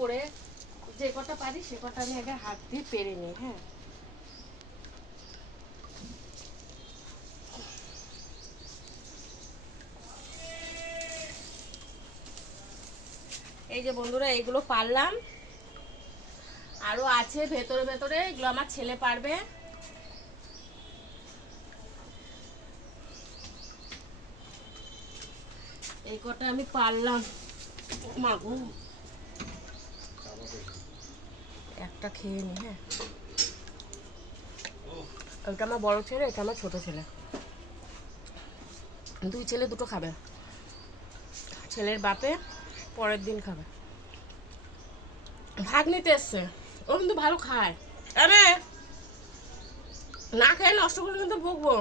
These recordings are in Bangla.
করে যে কটা পারি সে কটা আমি আগে হাত দিয়ে পেরে নিই। হ্যাঁ, এই যে বন্ধুরা এইগুলো পারলাম, আরো আছে ভেতরে ভেতরে, এগুলো আমার ছেলে পারবে। এই কটা আমি পারলাম। মাগো, একটা খেয়ে নি। হ্যাঁ, ওইটা আমার বড় ছেলে, এটা আমার ছোট ছেলে। দুই ছেলে দুটো খাবে, ছেলের বাপে পরের দিন খাবে। ভাগ নিতে এসছে, ও কিন্তু ভালো খায়। আরে না খেয়ে নষ্ট করলে কিন্তু বকবো।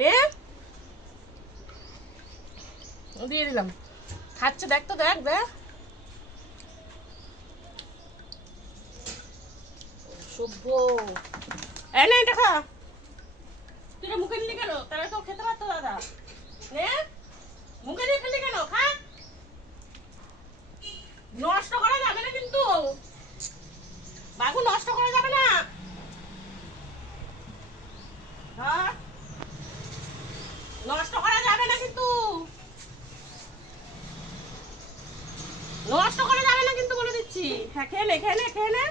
নে দিয়ে দিলাম, খাচ্ছে, দেখ তো, দেখ দেখ। সভ্য, এই না এটা খা। তুই এটা মুখে নিলি কেন? তাহলে তো খেতে পারতো দাদা। নে, মুখে দিয়ে ফেলি কেন? খা, নষ্ট করা যাবে না কিন্তু বাবু, নষ্ট করা যাবে না। হ্যাঁ, নষ্ট করা যাবে না কিন্তু, নষ্ট করা যাবে না কিন্তু বলে দিচ্ছি। হ্যাঁ, খেয়ে নে, খেয়ে নে, খেয়ে নে,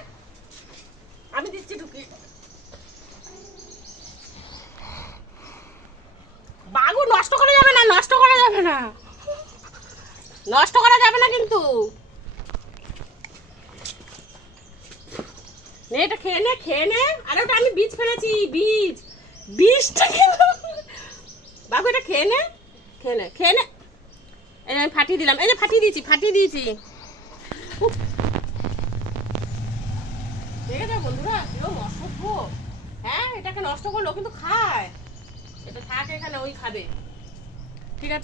আমি দিচ্ছি ঢুকি। বাবু, নষ্ট করা যাবে না, নষ্ট করা যাবে না, নষ্ট করা যাবে না কিন্তু। নে, এটা খেয়ে নে, খেয়ে নে। আরে ওটা আমি বীজ ফেলেছি, বীজ, বীজটা খেয়ে বাবু, এটা খেয়ে নে, খেয়ে নে, খেয়ে নে। এই আমি ফাটিয়ে দিলাম, এই যে ফাটিয়ে দিয়েছি, ফাটিয়ে দিয়েছি। দেখে যাও বন্ধুরা, কেউ অসভ্য। হ্যাঁ, এটাকে নষ্ট করলো কিন্তু খায়। এটা থাক এখানে, ওই খাবে।